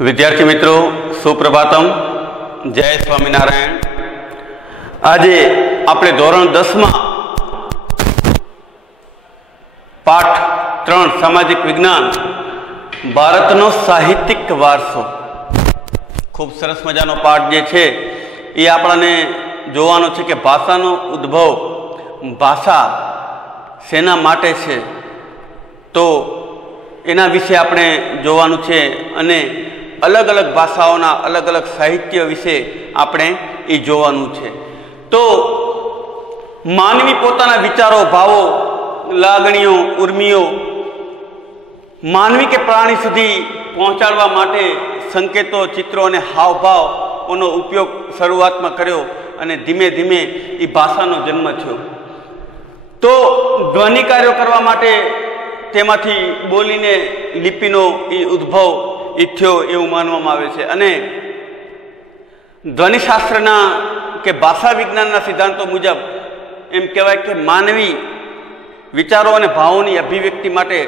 विद्यार्थी मित्रों सुप्रभातम, जय स्वामीनारायण। आज आपणे धोरण 10 में पाठ 3 सामाजिक विज्ञान भारतनो साहित्यिक वारसो खूब सरस मजानो पाठ जे छे ए आपणे जोवानो छे के भाषानो उद्भव, भाषा सेना माटे छे, तो एना विषे आपणे जोवानुं छे अने अलग अलग भाषाओना अलग अलग साहित्य विषे आपणे ए जोवानुं छे। तो मानवी पोताना विचारो, भावो, लागणीओ, उर्मिओ मानवी के प्राणी सुधी पहोंचाडवा माटे संकेतो, चित्रों अने हावभावनो उपयोग शरूआत में कर्यो अने धीमे धीमे ए भाषानो जन्म थयो। तो ध्वनि कार्यो करवा माटे तेमांथी बोलीने लिपिनो ए उद्भव थयो एवं मानवामां आवे छे। अने ध्वनिशास्त्रना के भाषा विज्ञानना सिद्धांतों मुजब एम कहेवाय के मानवी विचारों अने भावोनी अभिव्यक्ति माटे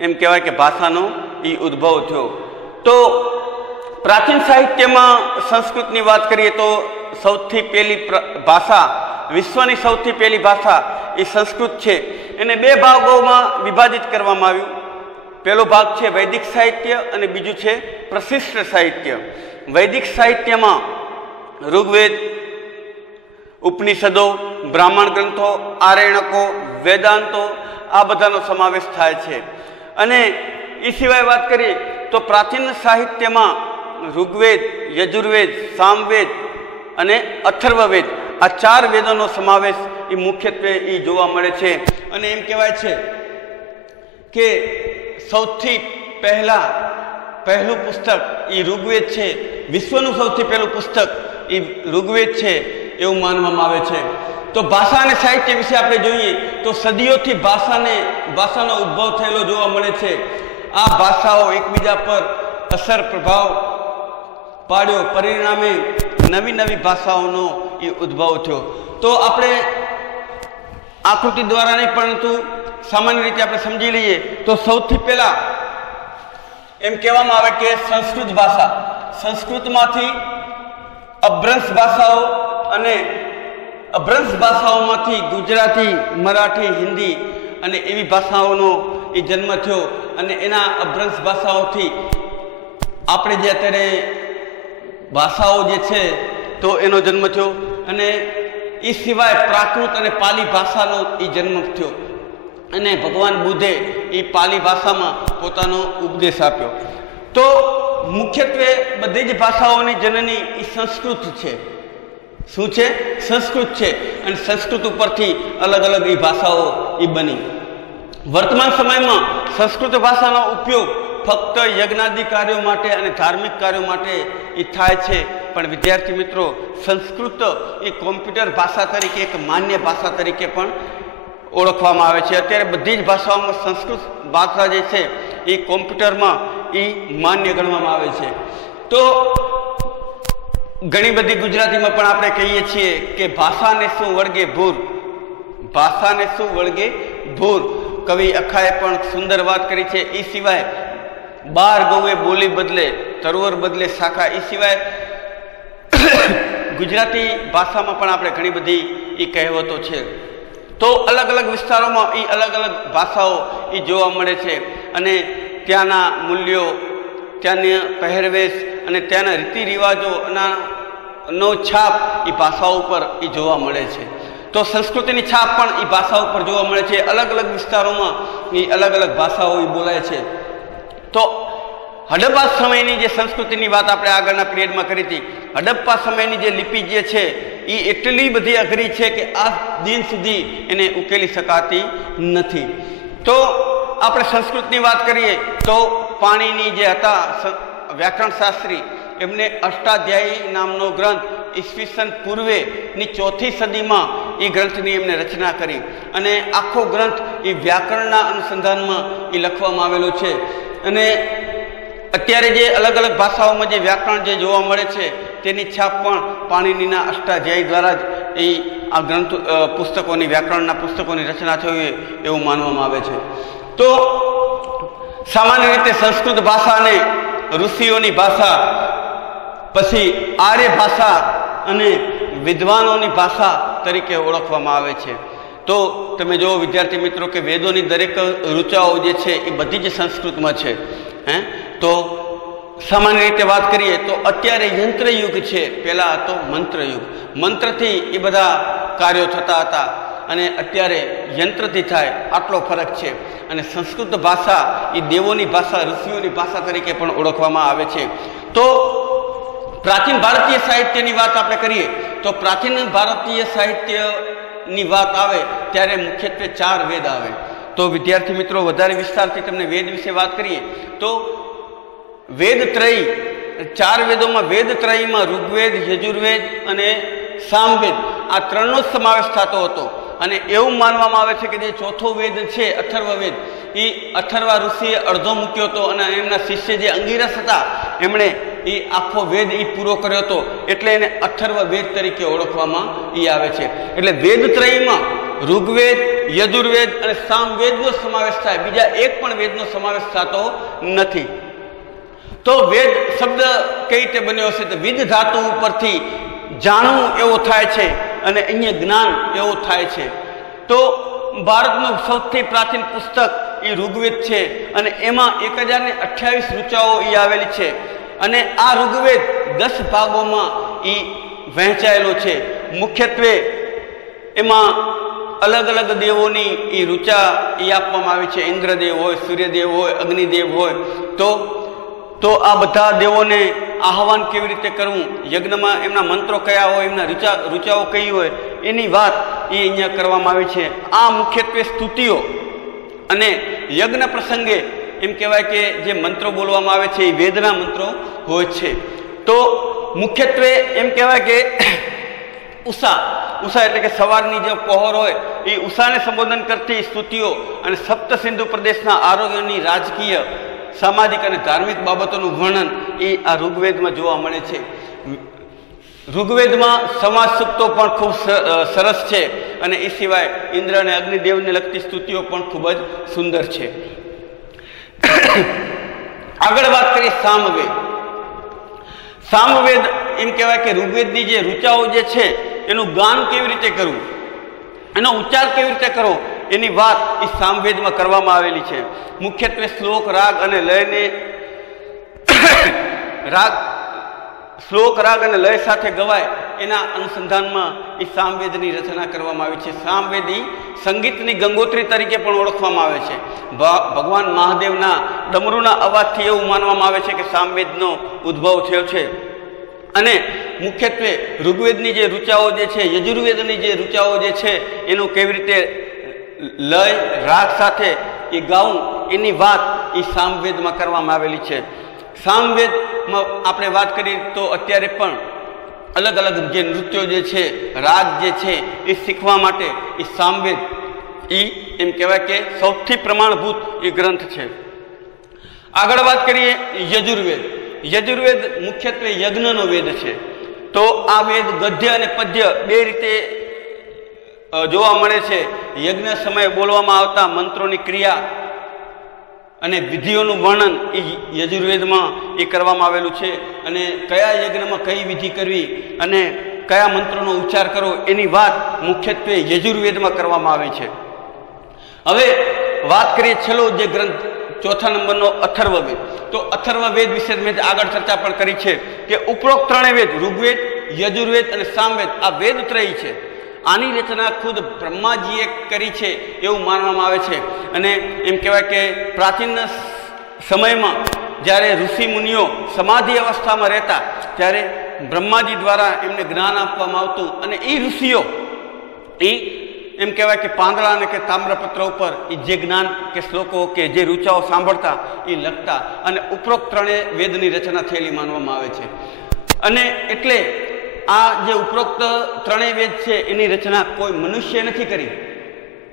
एम कहेवाय के भाषानो ए उद्भव थयो। तो प्राचीन साहित्य में संस्कृतनी बात करिए तो सौथी पहली भाषा, विश्वनी सौथी पहली भाषा ए संस्कृत छे। एने बे भागों में विभाजित करवामां आव्युं। पहलो भाग छे वैदिक साहित्य अने बीजू छे प्रशिष्ट साहित्य। वैदिक साहित्य में ऋग्वेद, उपनिषदों, ब्राह्मण ग्रंथों, आरण्यको, वेदांतो आ बधानो समावेश थाय छे। अने ए सिवाय बात करिए तो प्राचीन साहित्य में ऋग्वेद, यजुर्वेद, सामवेद अने अथर्ववेद आ 4 वेदोनो समावेश ए मुख्यत्वे ए जोवा मळे छे। अने एम कहेवाय छे के सौथी पहलू पुस्तक ए ऋग्वेद छे, विश्वनु सौथी पहलू पुस्तक ए ऋग्वेद छे एवं मानवामां आवे छे। तो भाषा अने साहित्य विषे आपणे जोईए तो सदीओथी भाषानो उद्भव थयेलो जोवा मळे छे। आ भाषाओ एकबीजा पर असर प्रभाव पाड्यो, परिणामे नवी नवी भाषाओनो ए उद्भव थयो। तो आपणे आकृति द्वारा नहीं परंतु सामान्य रीते आपणे समझी लईए तो सौथी पहला एम कहेवामां आवे के संस्कृत भाषा, संस्कृतमांथी अभ्रंश भाषाओं अने अभ्रंश भाषाओमांथी गुजराती, मराठी, हिंदी अने एवी भाषाओनो ए जन्म थयो। अने एना अभ्रंश भाषाओथी आपणे जे अत्यारे भाषाओ जे छे तो एनो जन्म थयो। अने ए सिवाय प्राकृत अने पाली भाषानो ए जन्म थयो। अने भगवान बुद्धे ए पाली भाषा में पोतानो उपदेश आप्यो। तो मुख्यत्वे बधी ज भाषाओनी जननी ए संस्कृत छे। शुं छे? संस्कृत छे। अने संस्कृत उपरथी अलग अलग ए भाषाओ ए बनी। वर्तमान समय में संस्कृत भाषानो उपयोग फक्त यज्ञादि कार्यों माटे अने धार्मिक कार्यों माटे ए थाय छे। पण विद्यार्थी मित्रों, संस्कृत ए कॉम्प्यूटर भाषा तरीके एक मान्य भाषा तरीके पण ओळखवामां आवे छे। अत्यारे बधी ज भाषाओमां संस्कृत भाषा जे छे ए कॉम्प्यूटरमां ए मान्य गणवामां आवे छे। तो घणी बधी गुजरातीमां पण आपणे कहीए छीए के भाषाने शुं वळगे भूर, भाषाने शुं वळगे भूर। कवि अखाए पण सुंदर बात करी छे। ए सिवाय 12 गौए बोली बदले, तरोवर बदले शाखा। ए सिवाय गुजराती भाषामां पण आपणे घणी बधी ए कहेवतो छे। तो अलग अलग विस्तारों में अलग अलग भाषाओं ए जोवा मळे छे। अने त्याना मूल्यों, त्याना पहेरवेश अने त्याना रीति रिवाजों नो छाप ए भाषाओं पर ए जोवा मळे छे। तो संस्कृतिनी छाप पण ए भाषाओं पर जोवा मळे छे। अलग अलग विस्तारों में ए अलग अलग भाषाओं ए बोलाय छे। तो हडप्पा समयनी जे संस्कृतिनी बात आपणे आगळना पीरियड में करी थी। हडप्पा समयनी जे लिपि जे छे ए एटली बधी अघरी छे कि आज दिन सुधी एने उकेली शकाती नथी। तो आपणे संस्कृतनी बात करिए तो पाणिनि जे हता व्याकरण शास्त्री, एमने अष्टाध्यायी नामनो ग्रंथ ईस्वीसन पूर्वे नी 4थी सदी में ए ग्रंथनी एमने रचना करी। अने आखो ग्रंथ ए व्याकरणना अनुसंधाનમાં ए लखवामां आवेलो छे। अने अत्यारे जे अलग अलग भाषाओं में जे व्याकरण जे जोवा मळे छे तेनी छाप पण पाणिनिना अष्टाध्यायी द्वारा ज ए आ ग्रंथ पुस्तकोनी, व्याकरणना पुस्तकोनी रचना थई होय एवुं मानवामां आवे छे। तो सामान्य रीते संस्कृत भाषा ने ઋષિઓની ભાષા, પછી આર્ય ભાષા અને વિદ્વાનોની ભાષા તરીકે ઓળખવામાં આવે છે. તો તમે જુઓ વિદ્યાર્થી મિત્રો કે વેદોની દરેક ઋચાઓ જે છે એ બધી જ સંસ્કૃતમાં છે. તો સામાન્ય રીતે વાત કરીએ તો અત્યારે યંત્રયુગ છે, પહેલાં હતો મંત્રયુગ. મંત્રથી એ બધા કાર્યો થતા હતા અને અત્યારે યંત્રથી થાય, આટલો ફરક છે. અને સંસ્કૃત ભાષા એ દેવોની ભાષા, ઋષિઓની ભાષા તરીકે પણ ઓળખવામાં આવે છે. તો પ્રાચીન ભારતીય સાહિત્યની વાત આપણે કરીએ તો પ્રાચીન ભારતીય સાહિત્યની વાત આવે ત્યારે મુખ્યત્વે 4 વેદ આવે. તો વિદ્યાર્થી મિત્રો વધારે વિસ્તારથી તમને વેદ વિશે વાત કરીએ તો વેદત્રયી, 4 વેદોમાં વેદત્રયીમાં ઋગ્વેદ, યજુર્વેદ અને સામવેદ આ ત્રણનો જ સમાવેશ થતો હતો. અને એવું માનવામાં આવે છે કે જે ચોથો વેદ છે અથર્વવેદ, એ અથર્વા ઋષિએ અડધો મૂક્યો હતો અને એમના શિષ્ય જે અંગિરસ હતા એમણે એ આખો વેદ એ પૂરો કર્યો હતો, એટલે એને અથર્વવેદ તરીકે ઓળખવામાં આવે છે. એટલે વેદત્રયીમાં ઋગ્વેદ, યજુર્વેદ અને સામવેદનો સમાવેશ થાય, બીજા એક પણ વેદનો સમાવેશ થતો નથી. તો વેદ શબ્દ કઈ રીતે બન્યો હશે તો વિદ ધાતુ ઉપરથી જાણવું એવો થાય છે અને અહીંયા જ્ઞાન એવો થાય છે. તો ભારતનું સૌથી પ્રાચીન પુસ્તક એ ઋગ્વેદ છે અને એમાં 1028 ઋચાઓ એ આવેલી છે. અને આ ઋગ્વેદ 10 ભાગોમાં એ વહેંચાયેલો છે. મુખ્યત્વે એમાં અલગ અલગ દેવોની એ ઋચા એ આપવામાં આવી છે. ઇન્દ્રદેવ હોય, સૂર્યદેવ હોય, અગ્નિદેવ હોય. તો આ બધા દેવોને આહવાન કેવી રીતે કરવું, યજ્ઞમાં એમના મંત્રો કયા હોય, એમના ઋચાઓ કઈ હોય, એની વાત એ અહીંયા કરવામાં આવી છે. આ મુખ્યત્વે સ્તુતિઓ અને યજ્ઞ પ્રસંગે એમ કહેવાય કે જે મંત્રો બોલવામાં આવે છે એ વેદના મંત્રો હોય છે. તો મુખ્યત્વે એમ કહેવાય કે ઉષા એટલે કે સવારની જે પહોર હોય એ ઉષાને સંબોધન કરતી સ્તુતિઓ અને સપ્ત સિંધુ પ્રદેશના આરોગ્યની રાજકીય, સામાજિક અને ધાર્મિક બાબતોનું વર્ણન એ આ ઋગ્વેદમાં જોવા મળે છે. ઋગ્વેદમાં સમાજ સૂક્તો પણ ખૂબ સરસ છે અને એ સિવાય ઇન્દ્ર અને અગ્નિદેવને લગતી સ્તુતિઓ પણ ખૂબ જ સુંદર છે. આગળ વાત કરીએ સામવેદ. સામવેદ એમ કહેવાય કે ઋગ્વેદની જે ઋચાઓ જે છે એનું ગાન કેવી રીતે કરવું, એનો ઉચ્ચાર કેવી રીતે કરવો, એની વાત એ સામવેદમાં કરવામાં આવેલી છે. મુખ્યત્વે શ્લોક, રાગ અને લયને શ્લોક, રાગ અને લય સાથે ગવાય એના અનુસંધાનમાં એ સામવેદની રચના કરવામાં આવી છે. સામવેદ સંગીતની ગંગોત્રી તરીકે પણ ઓળખવામાં આવે છે. ભગવાન મહાદેવના ડમરૂના અવાજથી એવું માનવામાં આવે છે કે સામવેદનો ઉદ્ભવ થયો છે. અને મુખ્યત્વે ઋગ્વેદની જે ઋચાઓ જે છે, યજુર્વેદની જે ઋચાઓ જે છે એનું કેવી રીતે લય, રાગ સાથે એ ગાવું એની વાત એ સામવેદમાં કરવામાં આવેલી છે. સામવેદમાં આપણે વાત કરીએ તો અત્યારે પણ અલગ અલગ જે નૃત્યો જે છે, રાગ જે છે એ શીખવા માટે એ સામવેદ એ એમ કહેવાય કે સૌથી પ્રમાણભૂત એ ગ્રંથ છે. આગળ વાત કરીએ યજુર્વેદ. યજુર્વેદ મુખ્યત્વે યજ્ઞનો વેદ છે. તો આ વેદ ગદ્ય અને પદ્ય બે રીતે જોવા મળે છે. યજ્ઞ સમયે બોલવામાં આવતા મંત્રોની ક્રિયા અને વિધિઓનું વર્ણન એ યજુર્વેદમાં એ કરવામાં આવેલું છે. અને કયા યજ્ઞમાં કઈ વિધિ કરવી અને કયા મંત્રોનો ઉચ્ચાર કરવો એની વાત મુખ્યત્વે યજુર્વેદમાં કરવામાં આવે છે. હવે વાત કરીએ છેલ્લો જે ગ્રંથ, ચોથા નંબરનો અથર્વવેદ. તો અથર્વવેદ વિશે મેં આગળ ચર્ચા પણ કરી છે કે ઉપરોક્ત ત્રણેય વેદ ઋગ્વેદ, યજુર્વેદ અને સામવેદ આ વેદ ત્રયી છે. આની રચના ખુદ બ્રહ્માજીએ કરી છે એવું માનવામાં આવે છે. અને એમ કહેવાય કે પ્રાચીન સમયમાં જ્યારે ઋષિ મુનિઓ સમાધિ અવસ્થામાં રહેતા ત્યારે બ્રહ્માજી દ્વારા એમને જ્ઞાન આપવામાં આવતું અને એ ઋષિઓ એ એમ કહેવાય કે પાંદડા અને કે તામ્રપત્ર ઉપર એ જે જ્ઞાન કે શ્લોકો કે જે ઋચાઓ સાંભળતા એ લખતા અને ઉપરોક્ત ત્રણેય વેદની રચના થયેલી માનવામાં આવે છે. અને એટલે આ જે ઉપરોક્ત ત્રણેય વેદ છે એની રચના કોઈ મનુષ્ય નથી કરી,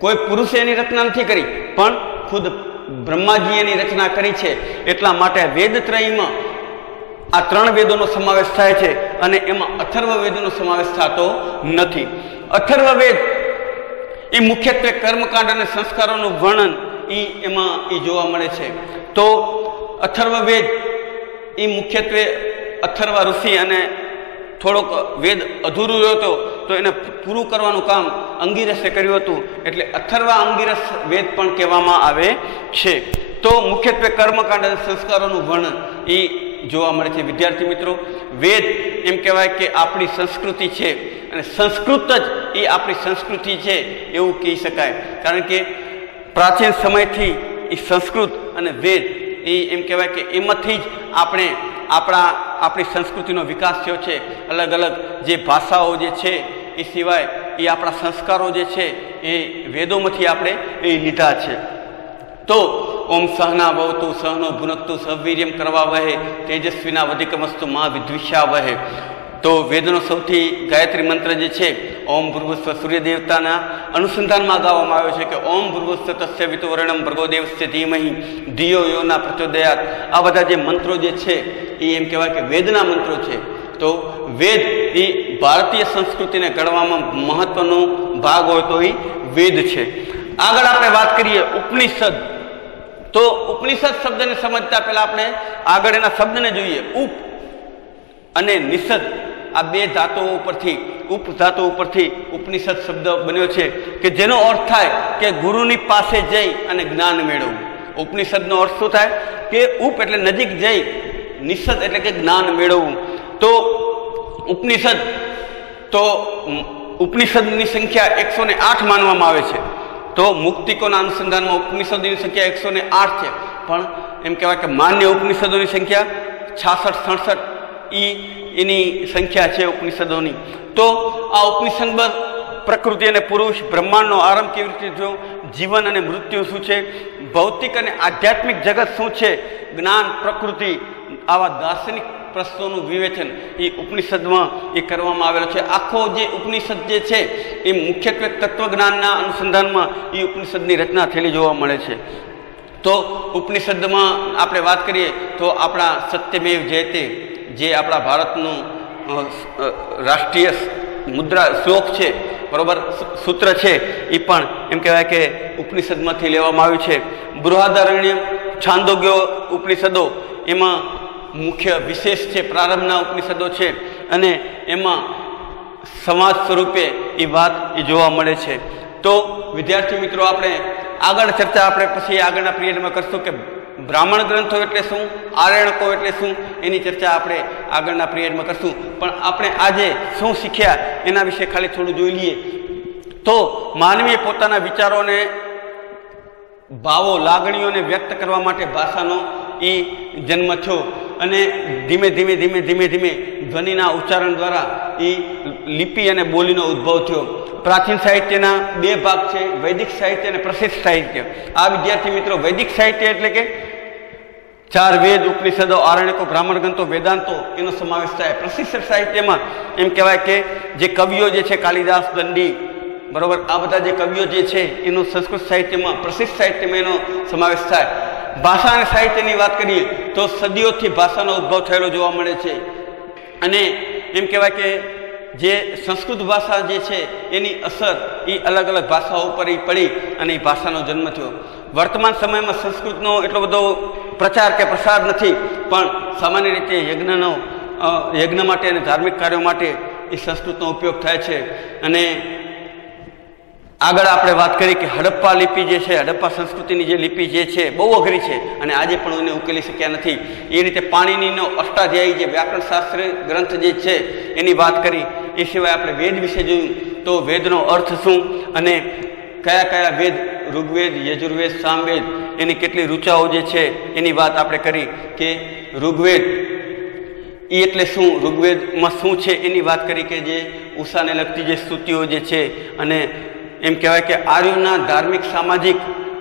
કોઈ પુરુષે એની રચના નથી કરી, પણ ખુદ બ્રહ્માજી એની રચના કરી છે. એટલા માટે વેદત્રયીમાં આ ત્રણ વેદોનો સમાવેશ થાય છે અને એમાં અથર્વવેદનો સમાવેશ થતો નથી. અથર્વવેદ એ મુખ્યત્વે કર્મકાંડ અને સંસ્કારોનું વર્ણન એમાં જોવા મળે છે. તો અથર્વવેદ એ મુખ્યત્વે અથર્વા ઋષિ અને થોડોક વેદ અધૂરું રહ્યો હતો તો એને પૂરું કરવાનું કામ અંગિરસે કર્યું હતું, એટલે અથર્વા અંગિરસ વેદ પણ કહેવામાં આવે છે. તો મુખ્યત્વે કર્મકાંડ અને સંસ્કારોનું વર્ણન એ જોવા મળે છે. વિદ્યાર્થી મિત્રો, વેદ એમ કહેવાય કે આપણી સંસ્કૃતિ છે અને સંસ્કૃત જ એ આપણી સંસ્કૃતિ છે એવું કહી શકાય. કારણ કે પ્રાચીન સમયથી એ સંસ્કૃત અને વેદ એ એમ કહેવાય કે એમાંથી જ આપણી સંસ્કૃતિનો વિકાસ થયો છે. અલગ અલગ જે ભાષાઓ જે છે એ સિવાય એ આપણા સંસ્કારો જે છે એ વેદોમાંથી આપણે એ લીધા છે. તો ઓમ સહના ભવતુ સહનો ભુનક્તુ સહવીર્યમ કરવા વહે તેજસ્વીના વધિકમસ્તુ મા વિદ્વિષા વહે. તો વેદનો સૌથી ગાયત્રી મંત્ર જે છે ઓમ ભૂર્ભુસ્વ સૂર્ય દેવતાના અનુસંધાનમાં ગાવામાં આવ્યો છે કે ઓમ ભૂર્ભુસ્વ તસ્ય વિતુવર્ણમ ભર્ગો દેવસ્ય ધીમહિ ધિયો યોના પ્રચોદયાત. આ બધા જે મંત્રો જે છે એ એમ કહેવાય કે વેદના મંત્રો છે. તો વેદ એ ભારતીય સંસ્કૃતિને ઘડવામાં મહત્વનો ભાગ હોય તો એ વેદ છે. આગળ આપણે વાત કરીએ ઉપનિષદ. તો ઉપનિષદ શબ્દને સમજતા પહેલા આપણે આગળ એના શબ્દને જોઈએ. ઉપ અને નિષદ, આ બે ધાતુઓ ઉપરથી ઉપધાતુ ઉપરથી ઉપનિષદ શબ્દ બન્યો છે કે જેનો અર્થ થાય કે ગુરુની પાસે જઈ અને જ્ઞાન મેળવવું. ઉપનિષદનો અર્થ શું થાય કે ઉપ એટલે નજીક જઈ, નિષદ એટલે કે જ્ઞાન મેળવવું. તો ઉપનિષદની સંખ્યા 108 માનવામાં આવે છે. તો મુક્તિકોના અનુસંધાનમાં ઉપનિષદોની સંખ્યા 108 છે, પણ એમ કહેવાય કે માન્ય ઉપનિષદોની સંખ્યા 66-67 એની સંખ્યા છે ઉપનિષદોની. તો આ ઉપનિષદ પ્રકૃતિ અને પુરુષ, બ્રહ્માંડનો આરંભ કેવી રીતે થયો, જીવન અને મૃત્યુ શું છે, ભૌતિક અને આધ્યાત્મિક જગત શું છે, જ્ઞાન, પ્રકૃતિ, આવા દાર્શનિક પ્રશ્નોનું વિવેચન એ ઉપનિષદમાં એ કરવામાં આવેલો છે. આખો જે ઉપનિષદ જે છે એ મુખ્યત્વે તત્વજ્ઞાનના અનુસંધાનમાં એ ઉપનિષદની રચના થયેલી જોવા મળે છે. તો ઉપનિષદમાં આપણે વાત કરીએ તો આપણા સત્યમેવ જયતે જે આપણા ભારતનું રાષ્ટ્રીય મુદ્રા શ્લોક છે, બરોબર, સૂત્ર છે, એ પણ એમ કહેવાય કે ઉપનિષદમાંથી લેવામાં આવ્યું છે. બૃહદારણ્ય, છાંદોગ્ય ઉપનિષદો એમાં મુખ્ય વિશેષ છે, પ્રારંભના ઉપનિષદો છે અને એમાં સમાજ સ્વરૂપે એ વાત એ જોવા મળે છે. તો વિદ્યાર્થી મિત્રો, આપણે આગળ ચર્ચા આપણે પછી આગળના પિરિયડમાં કરશું કે બ્રાહ્મણ ગ્રંથો એટલે શું, આરણ્યકો એટલે શું, એની ચર્ચા આપણે આગળના પિરિયડમાં કરશું. પણ આપણે આજે શું શીખ્યા એના વિશે ખાલી થોડું જોઈ લઈએ. તો માનવીએ પોતાના વિચારોને, ભાવો, લાગણીઓને વ્યક્ત કરવા માટે ભાષાનો એ જન્મ થયો અને ધીમે ધીમે ધ્વનિના ઉચ્ચારણ દ્વારા એ લિપિ અને બોલીનો ઉદ્ભવ થયો. પ્રાચીન સાહિત્યના બે ભાગ છે, વૈદિક સાહિત્ય અને પ્રસિદ્ધ સાહિત્ય. આ વિદ્યાર્થી મિત્રો, વૈદિક સાહિત્ય એટલે કે 4 વેદ, ઉપનિષદો, આરણ્યકો, બ્રાહ્મણ ગ્રંથો, વેદાંતો એનો સમાવેશ થાય. પ્રસિદ્ધ સાહિત્યમાં એમ કહેવાય કે જે કવિઓ જે છે, કાલિદાસ, દંડી, બરોબર, આ બધા જે કવિઓ જે છે એનો સંસ્કૃત સાહિત્યમાં, પ્રસિદ્ધ સાહિત્યમાં એનો સમાવેશ થાય. ભાષા અને સાહિત્યની વાત કરીએ તો સદીઓથી ભાષાનો ઉદ્ભવ થયેલો જોવા મળે છે અને એમ કહેવાય કે જે સંસ્કૃત ભાષા જે છે એની અસર એ અલગ અલગ ભાષાઓ ઉપર પડી અને એ ભાષાનો જન્મ થયો. વર્તમાન સમયમાં સંસ્કૃતનો એટલો બધો પ્રચાર કે પ્રસાર નથી, પણ સામાન્ય રીતે યજ્ઞ માટે અને ધાર્મિક કાર્યો માટે એ સંસ્કૃતનો ઉપયોગ થાય છે. અને આગળ આપણે વાત કરી કે હડપ્પા લિપિ જે છે, હડપ્પા સંસ્કૃતિની જે લિપિ જે છે બહુ અઘરી છે અને આજે પણ એને ઉકેલી શક્યા નથી. એ રીતે પાણીનીનો અષ્ટાધ્યાયી જે વ્યાકરણ શાસ્ત્ર ગ્રંથ જે છે એની વાત કરી. એ સિવાય આપણે વેદ વિશે જોયું તો વેદનો અર્થ શું અને કયા કયા વેદ, ઋગ્વેદ, યજુર્વેદ, સામવેદ, એની કેટલી ઋચાઓ જે છે એની વાત આપણે કરી કે ઋગ્વેદ એ એટલે શું, ઋગ્વેદમાં શું છે એની વાત કરી કે જે ઉષાને લગતી જે સ્તુતિઓ જે છે અને એમ કહેવાય કે આર્યોના ધાર્મિક, સામાજિક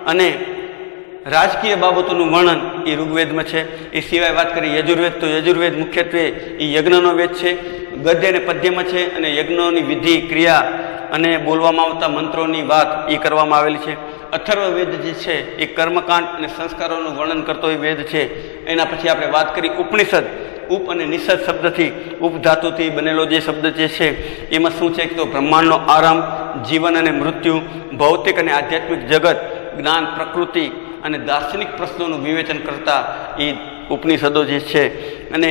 અને રાજકીય બાબતોનું વર્ણન એ ઋગ્વેદમાં છે. એ સિવાય વાત કરીએ યજુર્વેદ, તો યજુર્વેદ મુખ્યત્વે એ યજ્ઞનો વેદ છે, ગદ્ય અને પદ્યમાં છે અને યજ્ઞોની વિધિ, ક્રિયા અને બોલવામાં આવતા મંત્રોની વાત એ કરવામાં આવેલી છે. અથર્વવેદ જે છે એ કર્મકાંડ અને સંસ્કારોનું વર્ણન કરતો એ વેદ છે. એના પછી આપણે વાત કરી ઉપનિષદ. ઉપ અને નિષદ શબ્દથી, ઉપધાતુથી બનેલો જે શબ્દ જે છે એમાં શું છે તો બ્રહ્માંડનો આરંભ, જીવન અને મૃત્યુ, ભૌતિક અને આધ્યાત્મિક જગત, જ્ઞાન, પ્રકૃતિ અને દાર્શનિક પ્રશ્નોનું વિવેચન કરતા એ ઉપનિષદો જે છે અને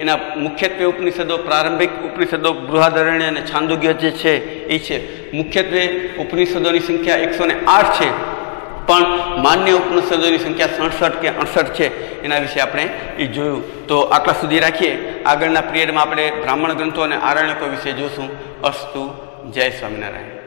એના મુખ્યત્વે ઉપનિષદો પ્રારંભિક ઉપનિષદો બૃહદારણ્ય અને છાંદોગ્ય જે છે એ છે. મુખ્યત્વે ઉપનિષદોની સંખ્યા 108 છે, પણ માન્ય ઉપનિષદોની સંખ્યા 67 કે 68 છે. એના વિશે આપણે એ જોયું. તો આટલા સુધી રાખીએ. આગળના પિરિયડમાં આપણે બ્રાહ્મણ ગ્રંથો અને આરણ્યકો વિશે જોશું. અસ્તુ. જય સ્વામિનારાયણ.